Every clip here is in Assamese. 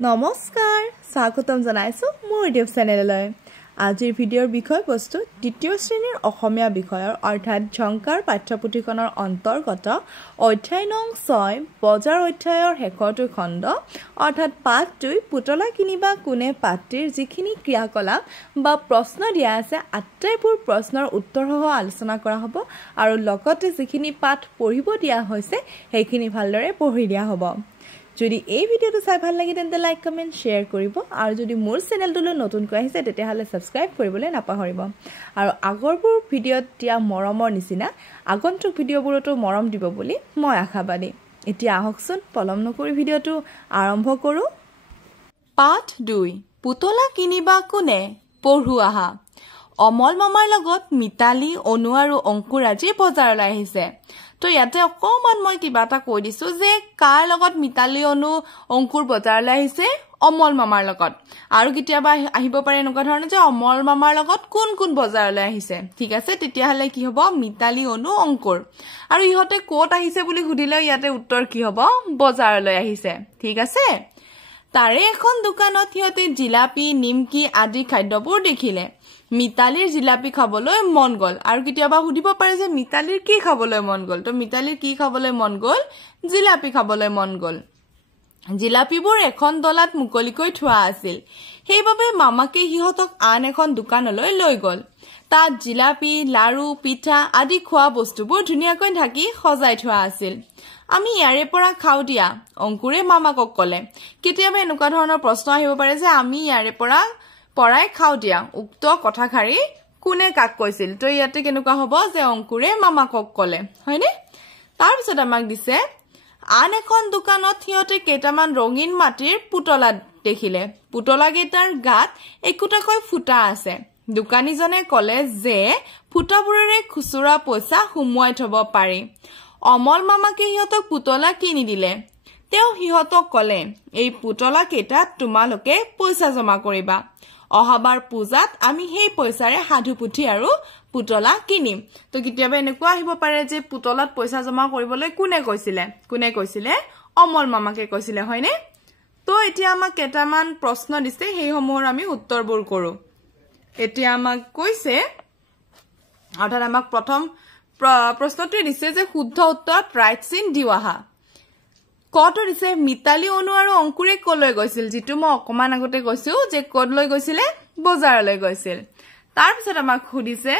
নমস্কাৰ স্বাগতম জনাইছো মোৰ ইউটিউব চেনেললৈ আজিৰ ভিডিঅ'ৰ বিষয়বস্তু দ্বিতীয় শ্ৰেণীৰ অসমীয়া বিষয়ৰ অৰ্থাৎ ঝংকাৰ পাঠ্যপুথিখনৰ অন্তৰ্গত অধ্যায় নং 6 বজাৰ অধ্যায়ৰ শেষৰটো খণ্ড অৰ্থাৎ পাঠ 2 পুতলা কিনিবা কোনে পাঠটিৰ যিখিনি ক্ৰিয়াকলাপ বা প্ৰশ্ন দিয়া আছে আটাইবোৰ প্ৰশ্নৰ উত্তৰসহ আলোচনা কৰা হ'ব আৰু লগতে যিখিনি পাঠ পঢ়িব দিয়া হৈছে সেইখিনি ভালদৰে পঢ়ি দিয়া হ'ব যদি এই ভিডিওটো চাই ভাল লাগে তেন্তে লাইক কমেন্ট শেয়াৰ কৰিব আৰু যদি মোৰ চেনেলটোলৈ নতুনকৈ আহিছে তেতিয়াহলে সাবস্ক্ৰাইব কৰিবলৈ নাপাহৰিব আৰু আগৰবোৰ ভিডিওত দিয়া মৰমৰ নিচিনা আগন্তুক ভিডিওবোৰতো মৰম দিব বুলি মই আশাবাদী এতিয়া আহকচোন পলম নকৰি ভিডিওটো আৰম্ভ কৰো পাঠ 2 পুতলা কিনিবা কোনে পঢ়ু আহা অমল মামাৰ লগত মিতালী অনু আৰু অংকুৰ আজি বজাৰলৈ আহিছে তো ইয়াতে অকমান মই কিবা এটা কৈ দিছো যে কাৰ লগত মিতালী অনু অংকুৰ বজাৰলৈ আহিছে অমল মামাৰ লগত আৰু কিতিয়াবা আহিব পাৰে এনেকুৱা ধৰণৰ যে অমল মামাৰ লগত কোন কোন বজাৰলৈ আহিছে ঠিক আছে তেতিয়াহলে কি হ'ব মিতালী অনু অংকুৰ আৰু ইহতে কোত আহিছে বুলি সুধিলে ইয়াতে উত্তৰ কি হ'ব বজাৰলৈ আহিছে ঠিক আছে তাৰে এখন দোকানত হিয়তে জিলাপি নিমকি আদি খাদ্যবোৰ দেখিলে মিতালীৰ জিলাপি খাবলৈ মন গল আৰু কিতিয়াবা সুধিব পাৰে যে মিতালীৰ কি খাবলৈ মন গল তো মিতালীৰ কি খাবলৈ মন গল জিলাপি খাবলৈ মন গল জিলাপিবোৰ এখন দলাত মুকলিকৈ থোৱা আছিল সেইবাবে মামাকে হিহতক আন এখন দোকানলৈ লৈ গল তাত জিলাপি লাৰু পিঠা আদি খোৱা বস্তুবোৰ ধুনীয়াকৈ ঢাকি সজাই থোৱা আছিল আমি ইয়াৰে পৰা খাও দিয়া অংকুৰে মামাকক কলে কেতিয়াবা এনেকুৱা ধৰণৰ প্ৰশ্ন আহিব পাৰে যে আমি ইয়াৰে পৰাই খাও দিয়া উক্ত কথাখাৰি কোনে কাক কৈছিল তো ইয়াতে কেনেকুৱা হ'ব যে অংকুৰে মামাকক কলে হয়নে তাৰ পিছত আমাক দিছে আন এখন দোকানত হিয়তে কেইটামান ৰঙীন মাটিৰ পুতলা দেখিলে পুতলা গেটাৰ গাত একোটাকৈ ফুটা আছে দোকানীজনে কলে যে ফুটাবোৰেৰে খুচুৰা পইচা সুমুৱাই থব পাৰি অমল মামাকে হিয়তক পুতলা কিনি দিলে তেওঁ হিয়তক কলে এই পুতলা কেইটাত তোমালোকে পইচা জমা কৰিবা অহাবাৰ পূজাত আমি সেই পইচাৰে সাধু পুথি আৰু পুতলা কিনিম তো কিতিয়াবা এনেকুৱা আহিব পাৰে যে পুতলাত পইচা জমা কৰিবলৈ কোনে কৈছিলে অমল মামাকে কৈছিলে হয়নে তো এতিয়া আমাক কেইটামান প্ৰশ্ন দিছে সেই সমূহৰ আমি উত্তৰবোৰ কৰো এতিয়া আমাক কৈছে অৰ্থাৎ আমাক প্ৰথম প্ৰশ্নটো দিছে যে শুদ্ধ উত্তৰত ৰাইট চিন দিও আহা কটো দিছে মিতালী অনু আৰু অংকুৰে কলৈ গৈছিল যেটো মই অকমান আগতে কৈছো যে কলৈ গৈছিলে বজাৰলৈ গৈছিল তাৰ পিছত আমাক সুধিছে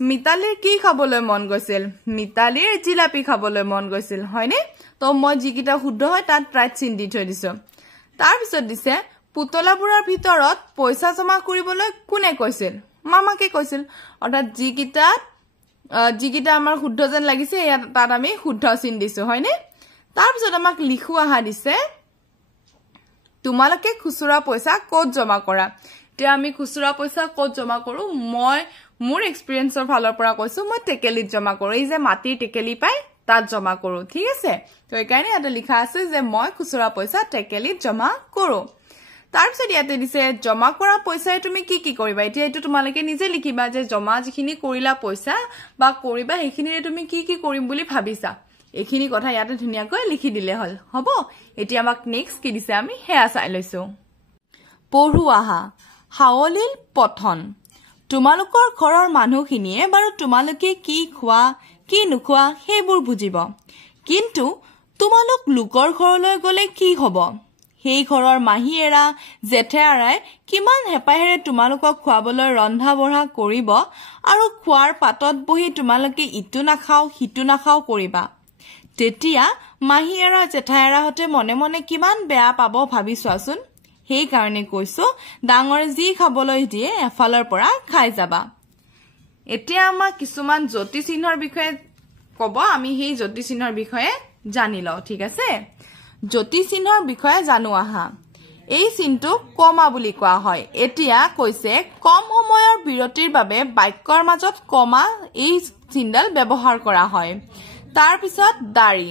মিতালীৰ কি খাবলৈ মন গৈছিল মিতালীৰ জিলাপি খাবলৈ মন গৈছিল হয়নে তো মই যিকিটা শুদ্ধ হয় তাত ৰাইট চিন দি থৈ দিছো তাৰ পিছত দিছে পুতলাবোৰৰ ভিতৰত পইচা জমা কৰিবলৈ কোনে কৈছিল মামাকে কৈছিল অৰ্থাৎ যিকিটা আমাৰ শুদ্ধ যেন লাগিছে তাত আমি শুদ্ধ চিন দিছো হয়নে তাৰ পিছত আমাক লিখু আহা দিছে তোমালোকে খুচুৰা পইচা ক'ত জমা কৰা এতিয়া আমি খুচুৰা পইচা ক'ত জমা কৰো মই মোৰ এক্সপেৰিয়েন্সৰ ফালৰ পৰা কৈছো মই টেকেলিত জমা কৰো এই যে মাটিৰ টেকেলি পাই তাত জমা কৰো ঠিক আছে তো এইকাৰণে ইয়াতে লিখা আছে যে মই খুচুৰা পইচা টেকেলিত জমা কৰো তাৰ পিছত ইয়াতে দিছে জমা কৰা পইচাৰে তুমি কি কৰিবা এতিয়া এইটো তোমালোকে নিজে লিখিবা যে জমা যিখিনি কৰিলা পইচা বা কৰিবা সেইখিনিৰে তুমি কি কৰিম বুলি ভাবিছা এইখিনি কথা ইয়াতে ধুনীয়াকৈ লিখি দিলে হল হ'ব এতিয়া আমাক নেক্সট কি দিছে আমি হেয়া চাই লৈছো পঢ়ু আহা হাৱলিল পঠন তোমালোকৰ ঘৰৰ মানুহখিনিয়ে বাৰু তোমালোকে কি খোৱা কি নোখোৱা সেইবোৰ বুজিব কিন্তু তোমালোক লোকৰ ঘৰলৈ গলে কি হ'ব সেই ঘৰৰ মাহীয়েৰা জেঠেৰাই কিমান হেপাহেৰে তোমালোকক খুৱাবলৈ ৰন্ধা বঢ়া কৰিব আৰু খোৱাৰ পাতত বহি তোমালোকে ইটো নাখাও সিটো নাখাও কৰিবা তেতিয়া মাহীয়েৰা জেঠায়েৰাহতে মনে মনে কিমান বেয়া পাব ভাবি চোৱাচোন সেই কাৰণে কৈছো ডাঙৰে যি খাবলৈ দিয়ে এফালৰ পৰা খাই যাবা এতিয়া আমাক কিছুমান জ্যোতি চিহ্নৰ বিষয়ে কব আমি সেই জ্যোতি চিহ্নৰ বিষয়ে জানি লও ঠিক আছে জ্যোতি চিহ্নৰ বিষয়ে জানো আহা এই চিহ্নটো কমা বুলি কোৱা হয় এতিয়া কৈছে কম সময়ৰ বিৰতিৰ বাবে বাক্যৰ মাজত কমা এই চিহ্নডাল ব্যৱহাৰ কৰা হয় তাৰ পিছত দাড়ি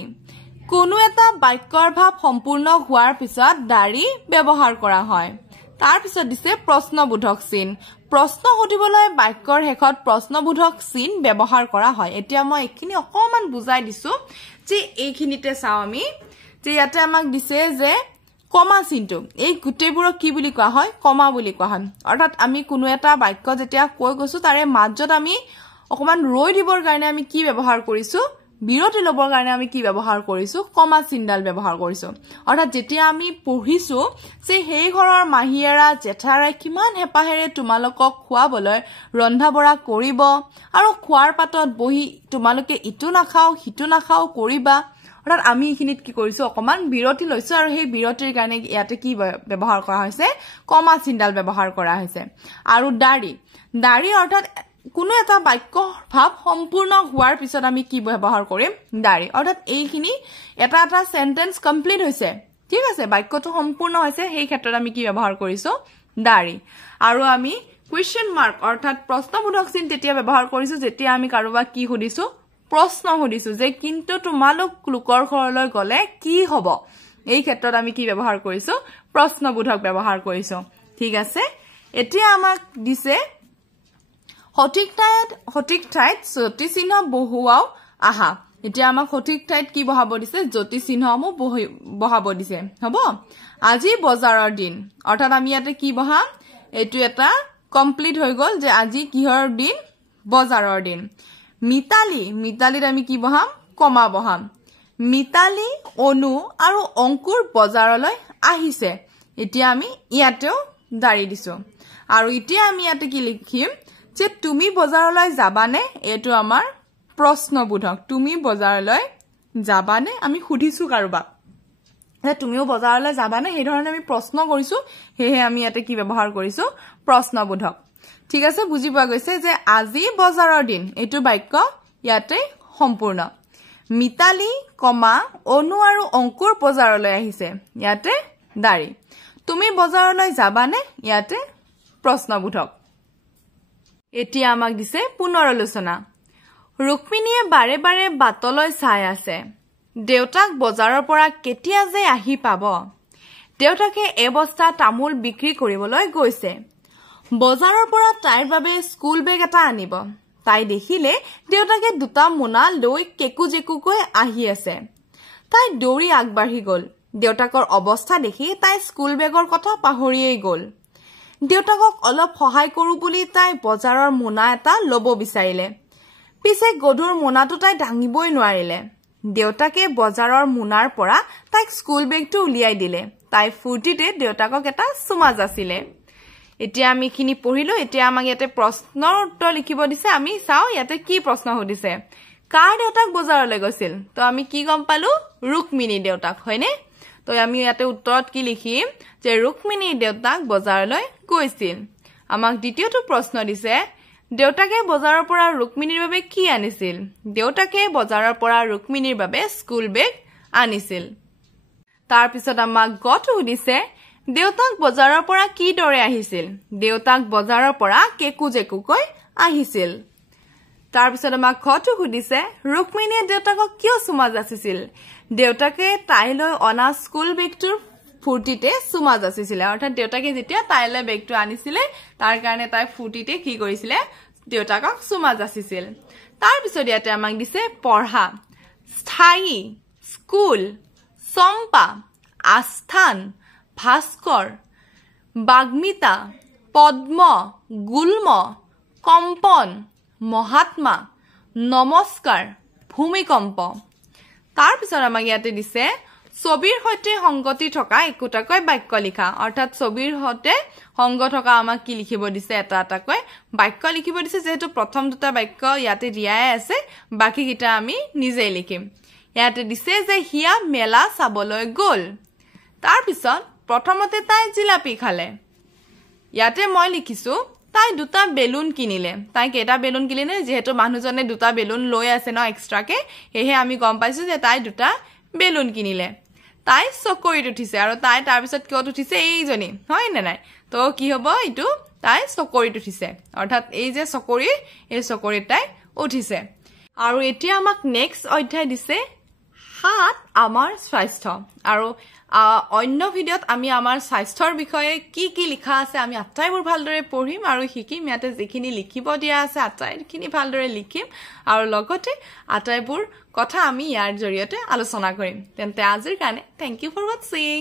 কোনো এটা বাক্যৰ ভাৱ সম্পূৰ্ণ হোৱাৰ পিছত দাড়ি ব্যৱহাৰ কৰা হয় তাৰ পিছত দিছে প্ৰশ্নবোধক চিহ্ন প্ৰশ্ন সুধিবলৈ বাক্যৰ শেষত প্ৰশ্নবোধক চিহ্ন ব্যৱহাৰ কৰা হয় এতিয়া মই এইখিনি অকমান বুজাই দিছো যে এইখিনিতে চাও আমি যে ইয়াতে আমাক দিছে যে কমা চিনটো এই গুটেইবোৰক কি বুলি কোৱা হয় কমা বুলি কোৱা হয় অৰ্থাৎ আমি কোনো এটা বাক্য যেতিয়া কৈ গৈছো তাৰে মাজত আমি অকমান ৰৈ দিবৰ কাৰণে আমি কি ব্যৱহাৰ কৰিছো বিৰতি লবৰ কাৰণে আমি কি ব্যৱহাৰ কৰিছো কমা চিনডাল ব্যৱহাৰ কৰিছো অৰ্থাৎ যেতিয়া আমি পঢ়িছো যে হেই ঘৰৰ মাহিয়েৰা জেঠাৰে কিমান হেপাহেৰে তোমালোকক খুৱাবলৈ ৰন্ধা বঢ়া কৰিব আৰু খোৱাৰ পাতত বহি তোমালোকে ইটো নাখাও কৰিবা অৰ্থাৎ আমি ইখিনিত কি কৰিছো অকমান বিৰতি লৈছো আৰু সেই বিৰতিৰ কাৰণে ইয়াতে কি ব্যৱহাৰ কৰা হৈছে কমা চিনডাল ব্যৱহাৰ কৰা হৈছে আৰু দাড়ি অৰ্থাৎ কোনো এটা বাক্য ভাব সম্পূৰ্ণ হোৱাৰ পিছত আমি কি ব্যৱহাৰ কৰিম দাড়ি অৰ্থাৎ এইখিনি এটা সেন্টেন্স কমপ্লিট হৈছে ঠিক আছে বাক্যটো সম্পূৰ্ণ হৈছে সেই ক্ষেত্ৰত আমি কি ব্যৱহাৰ কৰিছো দাড়ি আৰু আমি কোৱেশ্চন মাৰ্ক অৰ্থাৎ প্ৰশ্নবোধক চিন তেতিয়া ব্যৱহাৰ কৰিছো যেতিয়া আমি কাৰোবাক কি সুধিছো প্ৰশ্ন সুধিছো যে কিন্তু তোমালোক লোকৰ ঘৰলৈ গলে কি হ'ব এই ক্ষেত্ৰত আমি কি ব্যৱহাৰ কৰিছো প্ৰশ্নবোধক ব্যৱহাৰ কৰিছো ঠিক আছে এতিয়া আমাক দিছে সঠিক ঠাইত জ্যোতি চিহ্ন বহুৱাও আহা এতিয়া আমাক সঠিক ঠাইত কি বহাব দিছে জ্যোতি চিহ্নসমূহ বহাব দিছে হ'ব আজি বজাৰৰ দিন অৰ্থাৎ আমি ইয়াতে কি বহাম এটো এটা কমপ্লিট হৈ গল যে আজি কিহৰ দিন বজাৰৰ দিন মিতালীত আমি কি বহাম কমা বহাম মিতালী অনু আৰু অংকুৰ বজাৰলৈ আহিছে এতিয়া আমি ইয়াতেও দাড়ি দিছো আৰু এতিয়া আমি ইয়াতে কি লিখিম যে তুমি বজাৰলৈ যাবানে এটো আমাৰ প্ৰশ্নবোধক তুমি বজাৰলৈ যাবানে আমি সুধিছো কাৰোবাক যে তুমিও বজাৰলৈ যাবানে এই ধৰণে আমি প্ৰশ্ন কৰিছো হেহে আমি ইয়াতে কি ব্যৱহাৰ কৰিছো প্ৰশ্নবোধক ঠিক আছে বুজি পোৱা গৈছে যে আজি বজাৰৰ দিন এটো বাক্য ইয়াতে সম্পূৰ্ণ মিতালী কমা অনু আৰু অংকুৰ বজাৰলৈ আহিছে ইয়াতে দাড়ি তুমি বজাৰলৈ যাবানে ইয়াতে প্ৰশ্নবোধক এতিয়া আমাক দিছে পুনৰ আলোচনা ৰুক্মিণীয়ে বাৰে বাৰে বাটলৈ চাই আছে দেউতাক বজাৰৰ পৰা কেতিয়া যে আহি পাব দেউতাকে এবস্তা তামোল বিক্ৰী কৰিবলৈ গৈছে বজাৰৰ পৰা তাইৰ বাবে স্কুল বেগ এটা আনিব তাই দেখিলে দেউতাকে দুটা মোনা লৈ কেকুজেকুকৈ আহি আছে তাই দৌৰি আগবাঢ়ি গল দেউতাকৰ অৱস্থা দেখি তাই স্কুল বেগৰ কথা পাহৰিয়েই গল দেউতাকক অলপ সহায় কৰো বুলি তাই বজাৰৰ মোনা এটা লব বিচাৰিলে পিছে গধুৰ মোনাটো তাই দাঙিবই নোৱাৰিলে দেউতাকে বজাৰৰ মোনাৰ পৰা তাইক স্কুল বেগটো উলিয়াই দিলে তাই ফুৰ্তিতে দেউতাকক এটা চুমা যাচিলে এতিয়া আমি খিনি পঢ়িলো এতিয়া আমাক ইয়াতে প্ৰশ্নৰ উত্তৰ লিখিব দিছে আমি চাও ইয়াতে কি প্ৰশ্ন সুধিছে কাৰ দেউতাক বজাৰলৈ গৈছিল তো আমি কি গম পালো ৰুক্মিণী দেউতাক হয়নে তো আমি ইয়াতে উত্তৰত কি লিখিম যে ৰুক্মিণীৰ দেউতাক বজাৰলৈ গৈছিল আমাক দ্বিতীয়টো প্ৰশ্ন দিছে দেউতাকে বজাৰৰ পৰা ৰুক্মিণীৰ বাবে কি আনিছিল দেউতাকে বজাৰৰ পৰা ৰুক্মিণীৰ বাবে স্কুল বেগ আনিছিল তাৰ পিছত আমাক গটো সুধিছে দেউতাক বজাৰৰ পৰা কি দৰে আহিছিল দেউতাক বজাৰৰ পৰা কেকুজেকুকৈ আহিছিল তাৰ পিছত আমাক খটো সুধিছে ৰুক্মিণীয়ে দেউতাকক কিয় চুমা যাচিছিল দেউতাকে তাইলৈ অনা স্কুল বেগটোৰ ফুৰ্তিতে চুমা যাচিছিল অৰ্থাৎ দেউতাকে যেতিয়া তাইলৈ বেগটো আনিছিলে তাৰ কাৰণে তাই ফুৰ্তিতে কি কৰিছিলে দেউতাকক চুমা যাচিছিল তাৰ পিছত ইয়াতে আমাক দিছে পঢ়া স্থায়ী স্কুল চম্পা আস্থান ভাস্কৰ বাগ্মিতা পদ্ম গুল্ম কম্পন মহাত্মা নমস্কাৰ ভূমিকম্প তাৰ পিছত আমাক ইয়াতে দিছে ছবিৰ সৈতে সংগতি থকা একোটাকৈ বাক্য লিখা অৰ্থাৎ ছবিৰ সৈতে সংগ থকা আমাক কি লিখিব দিছে এটাকৈ বাক্য লিখিব দিছে যেহেতু প্ৰথম দুটা বাক্য ইয়াতে দিয়াই আছে বাকি কিটা আমি নিজে লিখিম ইয়াতে দিছে যে হিয়া মেলা চাবলৈ গল তাৰ পিছত প্ৰথমতে তাই জিলাপি খালে ইয়াতে মই লিখিছো তাই দুটা বেলুন কিনিলে তাই কেটা বেলুন কিনিলে যেহেতু মানুহজনে দুটা বেলুন লৈ আছে ন এক্সট্ৰাকে হেহে আমি গম পাইছো যে তাই দুটা বেলুন কিনিলে তাই চকৰিত উঠিছে আৰু তাই তাৰ পিছত কিয়ত উঠিছে এইজনী হয় নে নাই তো কি হ'ব ইটো তাই চকৰিত উঠিছে অৰ্থাৎ এই যে চকৰি এই চকৰিত তাই উঠিছে আৰু এতিয়া আমাক নেক্সট অধ্যায় দিছে হাত আমাৰ স্বাস্থ্য আৰু অন্য ভিডিঅত আমি আমাৰ স্বাস্থ্যৰ বিষয়ে কি লিখা আছে আমি আটাইবোৰ ভালদৰে পঢ়িম আৰু শিকিম ইয়াতে যিখিনি লিখিব দিয়া আছে আটাইখিনি ভালদৰে লিখিম আৰু লগতে আটাইবোৰ কথা আমি ইয়াৰ জৰিয়তে আলোচনা কৰিম তেন্তে আজিৰ কাৰণে থ্যাংক ইউ ফৰ ওয়াচিং